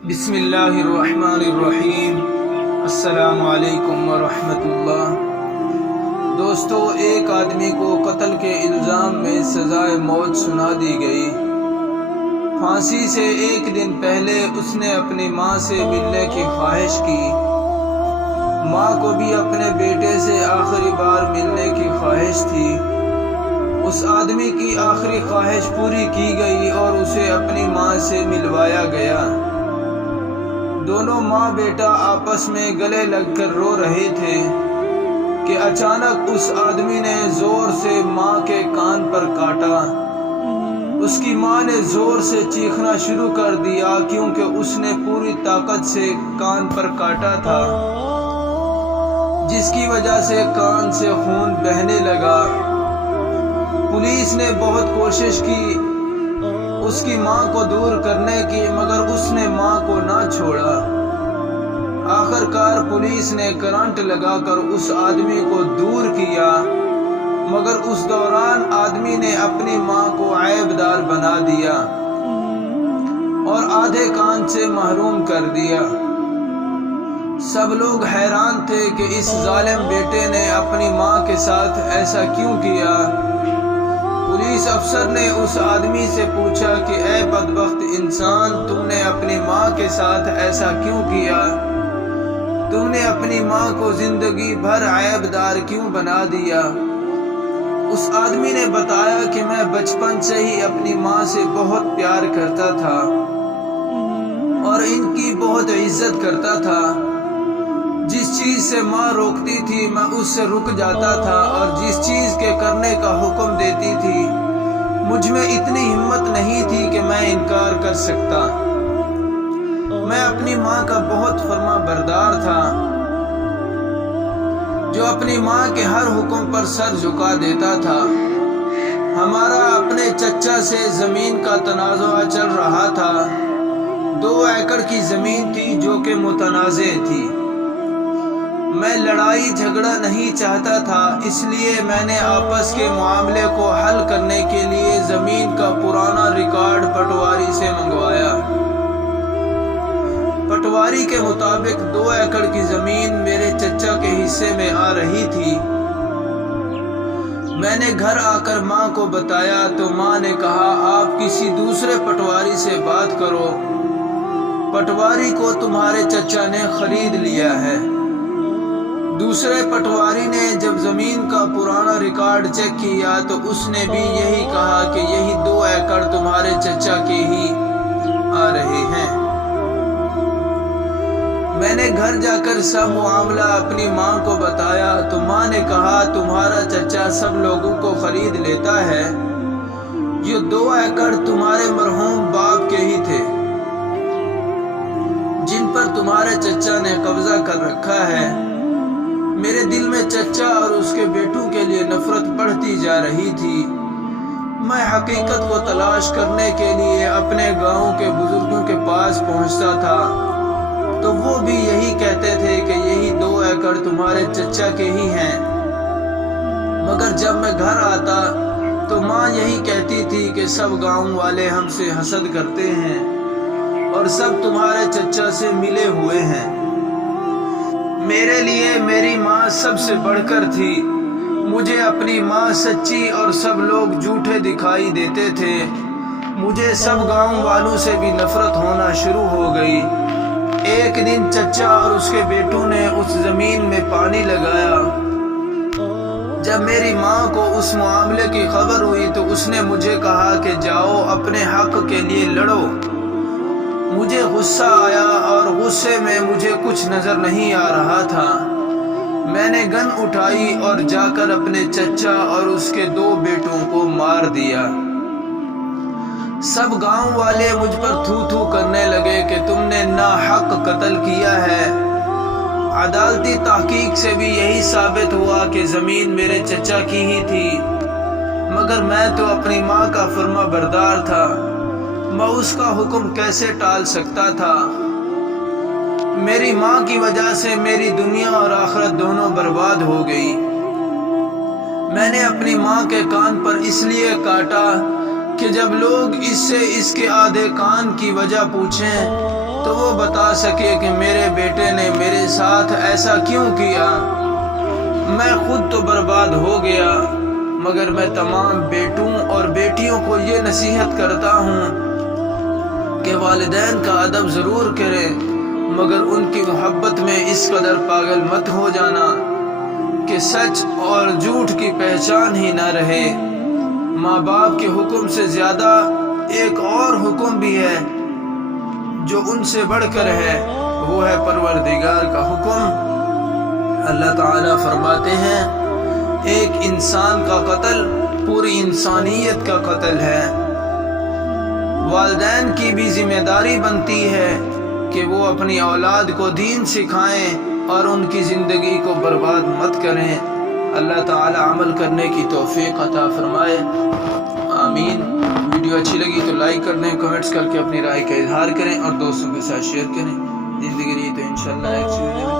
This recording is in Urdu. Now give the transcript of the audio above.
بسم اللہ الرحمن الرحیم۔ السلام علیکم ورحمۃ اللہ۔ دوستو، ایک آدمی کو قتل کے الزام میں سزائے موت سنا دی گئی۔ پھانسی سے ایک دن پہلے اس نے اپنی ماں سے ملنے کی خواہش کی۔ ماں کو بھی اپنے بیٹے سے آخری بار ملنے کی خواہش تھی۔ اس آدمی کی آخری خواہش پوری کی گئی اور اسے اپنی ماں سے ملوایا گیا۔ دونوں ماں بیٹا آپس میں گلے لگ کر رو رہے تھے کہ اچانک اس آدمی نے زور سے ماں کے کان پر کاٹا۔ اس کی ماں نے زور سے چیخنا شروع کر دیا کیونکہ اس نے پوری طاقت سے کان پر کاٹا تھا، جس کی وجہ سے کان سے خون بہنے لگا۔ پولیس نے بہت کوشش کی اس کی ماں کو دور کرنے کی، مگر اس نے ماں کو نہ چھوڑا۔ آخر کار پولیس نے کرنٹ لگا کر اس آدمی کو دور کیا، مگر اس دوران آدمی نے اپنی ماں کو عیب دار بنا دیا اور آدھے کان سے محروم کر دیا۔ سب لوگ حیران تھے کہ اس ظالم بیٹے نے اپنی ماں کے ساتھ ایسا کیوں کیا۔ پولیس افسر نے اس آدمی سے پوچھا کہ اے بدبخت انسان، تم نے اپنی ماں کے ساتھ ایسا کیوں کیا؟ تم نے اپنی ماں کو زندگی بھر عیب دار کیوں بنا دیا؟ اس آدمی نے بتایا کہ میں بچپن سے ہی اپنی ماں سے بہت پیار کرتا تھا اور ان کی بہت عزت کرتا تھا۔ جس چیز سے ماں روکتی تھی میں اس سے رک جاتا تھا، اور جس چیز کے کرنے کا حکم دیتی تھی مجھ میں اتنی ہمت نہیں تھی کہ میں انکار کر سکتا۔ میں اپنی ماں کا بہت فرما بردار تھا، جو اپنی ماں کے ہر حکم پر سر جھکا دیتا تھا۔ ہمارا اپنے چچا سے زمین کا تنازع چل رہا تھا۔ 2 ایکڑ کی زمین تھی جو کہ متنازع تھی۔ میں لڑائی جھگڑا نہیں چاہتا تھا، اس لیے میں نے آپس کے معاملے کو حل کرنے کے لیے زمین کا پرانا ریکارڈ پٹواری سے منگوایا۔ پٹواری کے مطابق 2 ایکڑ کی زمین میرے چچا کے حصے میں آ رہی تھی۔ میں نے گھر آ کر ماں کو بتایا تو ماں نے کہا آپ کسی دوسرے پٹواری سے بات کرو، پٹواری کو تمہارے چچا نے خرید لیا ہے۔ دوسرے پٹواری نے جب زمین کا پرانا ریکارڈ چیک کیا تو اس نے بھی یہی کہا کہ یہی 2 ایکڑ تمہارے چچا کے ہی آ رہے ہیں۔ میں نے گھر جا کر سب معاملہ اپنی ماں کو بتایا تو ماں نے کہا تمہارا چچا سب لوگوں کو خرید لیتا ہے، یہ 2 ایکڑ تمہارے مرحوم باپ کے ہی تھے جن پر تمہارے چچا نے قبضہ کر رکھا ہے۔ میرے دل میں چچا اور اس کے بیٹوں کے لیے نفرت بڑھتی جا رہی تھی۔ میں حقیقت کو تلاش کرنے کے لیے اپنے گاؤں کے بزرگوں کے پاس پہنچتا تھا تو وہ بھی یہی کہتے تھے کہ یہی 2 ایکڑ تمہارے چچا کے ہی ہیں، مگر جب میں گھر آتا تو ماں یہی کہتی تھی کہ سب گاؤں والے ہم سے حسد کرتے ہیں اور سب تمہارے چچا سے ملے ہوئے ہیں۔ میرے لیے میری ماں سب سے بڑھ کر تھی۔ مجھے اپنی ماں سچی اور سب لوگ جھوٹے دکھائی دیتے تھے۔ مجھے سب گاؤں والوں سے بھی نفرت ہونا شروع ہو گئی۔ ایک دن چچا اور اس کے بیٹوں نے اس زمین میں پانی لگایا۔ جب میری ماں کو اس معاملے کی خبر ہوئی تو اس نے مجھے کہا کہ جاؤ اپنے حق کے لیے لڑو۔ مجھے غصہ آیا اور غصے میں مجھے کچھ نظر نہیں آ رہا تھا۔ میں نے گن اٹھائی اور جا کر اپنے چچا اور اس کے 2 بیٹوں کو مار دیا۔ سب گاؤں والے مجھ پر تھو تھو کرنے لگے کہ تم نے ناحق قتل کیا ہے۔ عدالتی تحقیق سے بھی یہی ثابت ہوا کہ زمین میرے چچا کی ہی تھی، مگر میں تو اپنی ماں کا فرما بردار تھا، میں اس کا حکم کیسے ٹال سکتا تھا؟ میری ماں کی وجہ سے میری دنیا اور آخرت دونوں برباد ہو گئی۔ میں نے اپنی ماں کے کان پر اس لیے کاٹا کہ جب لوگ اس سے اس کے آدھے کان کی وجہ پوچھیں تو وہ بتا سکے کہ میرے بیٹے نے میرے ساتھ ایسا کیوں کیا۔ میں خود تو برباد ہو گیا، مگر میں تمام بیٹوں اور بیٹیوں کو یہ نصیحت کرتا ہوں کہ والدین کا ادب ضرور کریں، مگر ان کی محبت میں اس قدر پاگل مت ہو جانا کہ سچ اور جھوٹ کی پہچان ہی نہ رہے۔ ماں باپ کے حکم سے زیادہ ایک اور حکم بھی ہے جو ان سے بڑھ کر ہے، وہ ہے پروردگار کا حکم۔ اللہ تعالیٰ فرماتے ہیں ایک انسان کا قتل پوری انسانیت کا قتل ہے۔ والدین کی بھی ذمہ داری بنتی ہے کہ وہ اپنی اولاد کو دین سکھائیں اور ان کی زندگی کو برباد مت کریں۔ اللہ تعالیٰ عمل کرنے کی توفیق عطا فرمائے، آمین۔ ویڈیو اچھی لگی تو لائک کر دیں، کمنٹس کر کے اپنی رائے کا اظہار کریں اور دوستوں کے ساتھ شیئر کریں۔ زندگی رہی تو انشاءاللہ ایک چیز